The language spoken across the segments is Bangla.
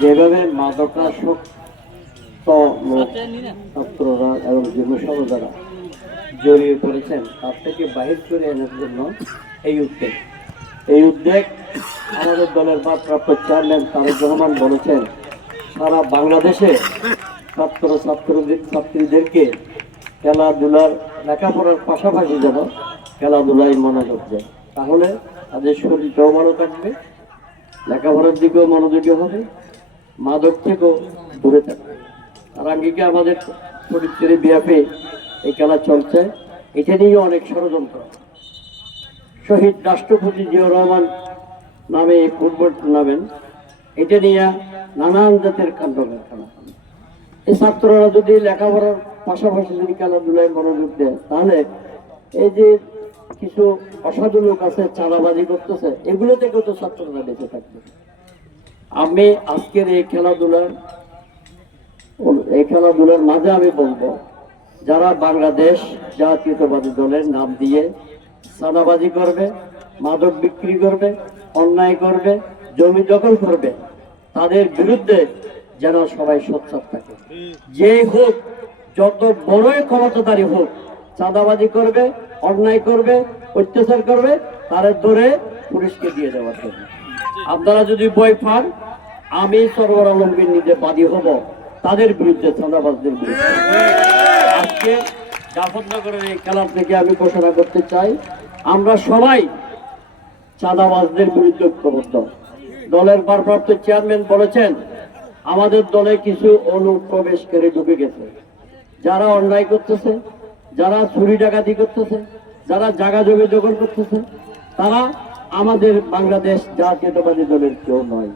যেভাবে মাদকাসক্ত ছাত্ররা এবং যুব সমাজরা জড়িয়ে পড়েছেন, তার থেকে বাহির করে আনার জন্য এই উদ্যোগ। এই উদ্যোগ আমাদের দলের ভারপ্রাপ্ত চেয়ারম্যান তারেক রহমান বলেছেন, সারা বাংলাদেশে ছাত্র ছাত্রদের ছাত্রীদেরকে খেলাধুলার লেখাপড়ার পাশাপাশি যেন খেলাধুলায় মনোযোগ দেয়। তাহলে তাদের শরীরটাও ভালো থাকবে লেখাপড়ার দিকেও মনোযোগী হবে, মাদক থেকেও দূরে থাকবে। তার আঙ্গিকে আমাদের ফটিকচুরি বিয়াপে এই খেলা চলছে, এটা নিয়ে অনেক ষড়যন্ত্র। শহীদ রাষ্ট্রপতি জিয়াউর রহমান নামে এই ফুটবল টুর্নামেন্ট এটা নিয়ে নানান জাতের কাণ্ড কারখানা এই ছাত্ররা যদি লেখাপড়ার পাশাপাশি যদি খেলাধুলায় মনোযোগ দেয়, তাহলে এই যে কিছু অসাধু লোক আছে, চাঁদাবাজি করতেছে, এগুলো থেকেও তো ছাত্ররা বেঁচে থাকবে। আমি আজকের এই খেলাধুলার এই খেলাধুলার মাঝে আমি বলব, যারা বাংলাদেশ জাতীয়তাবাদী দলের নাম দিয়ে চাঁদাবাজি করবে, মাদক বিক্রি করবে, অন্যায় করবে, জমি দখল করবে, তাদের বিরুদ্ধে যেন সবাই সোচ্চার থাকে। যেই হোক, যত বড়ই ক্ষমতাধারী হোক, চাঁদাবাজি করবে অন্যায় করবে, অত্যাচার করবে তাদের ধরে পুলিশকে দিয়ে দেওয়ার জন্য। আপনারা যদি বই পান, আমি সর্বরালম্বীর নিজে বাদী হব। তাদের বিরুদ্ধে চাঁদাবাজদের বিরুদ্ধে। আজকে জাফরনগরের এই খেলার থেকে আমি ঘোষণা করতে চাই, আমরা সবাই চাঁদাবাজদের বিরুদ্ধে ঐক্যবদ্ধ। দলের ভারপ্রাপ্ত চেয়ারম্যান বলেছেন, আমাদের দলে কিছু অনুপ্রবেশকারী ঢুকে গেছে। যারা অন্যায় করতেছে যারা চুরি ডাকাতি করতেছে, যারা জাগা জমি দখল করতেছে, তারা আমাদের বাংলাদেশ জাতীয়তাবাদী দলের কেউ নয়।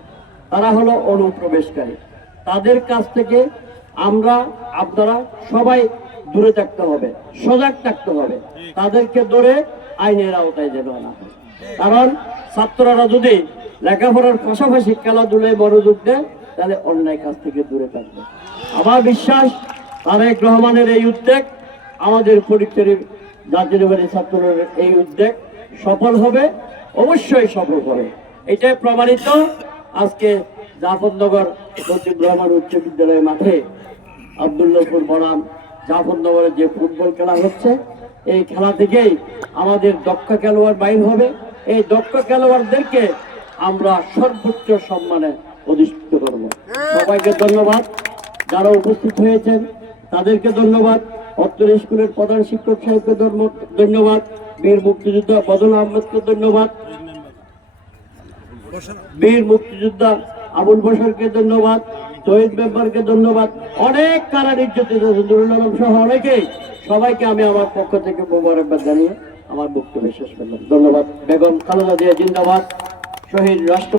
তারা হলো অনুপ্রবেশকারী। তাদের কাছ থেকে আমরা, আপনারা সবাই দূরে থাকতে হবে, সজাগ থাকতে হবে। তাদেরকে ধরে আইনের আওতায় যেন আনা হয়। কারণ ছাত্ররা যদি লেখাপড়ার পাশাপাশি খেলাধুলায় মনোযোগ দেয়, তাহলে অন্যায় কাজ থেকে দূরে থাকবে। আমার বিশ্বাস, তারেক রহমানের এই উদ্যোগ আমাদের পরীক্ষার জাতীয়বাদী ছাত্রের এই উদ্যোগ সফল হবে, অবশ্যই সফল হবে। এটাই প্রমাণিত। আজকে জাফরনগর সচিব রহমান উচ্চ বিদ্যালয়ের মাঠে আবদুল্লাপুর বনাম জাফরনগরে যে ফুটবল খেলা হচ্ছে, এই খেলা থেকেই আমাদের দক্ষ খেলোয়াড় বাইর হবে। এই দক্ষ খেলোয়াড়দেরকে আমরা সর্বোচ্চ সম্মানে অধিষ্ঠিত করব। সবাইকে ধন্যবাদ। যারা উপস্থিত হয়েছেন, তাদেরকে ধন্যবাদ। অত্তর স্কুলের প্রধান শিক্ষক সাহেবকে ধন্যবাদ। বীর মুক্তিযোদ্ধা বদল আহমেদকে ধন্যবাদ। বীর মুক্তিযোদ্ধা আবুল বসরকে ধন্যবাদ। শহীদ মেম্বারকে ধন্যবাদ। অনেক কারা নির্যাতিত নুরুল আলম সহ অনেকেই। সবাইকে আমি আমার পক্ষ থেকে মোবারকবাদ জানিয়ে আমার বক্তব্য শেষ করলাম। ধন্যবাদ। বেগম খালেদা জিয়া জিন্দাবাদ। শহীদ রাষ্ট্র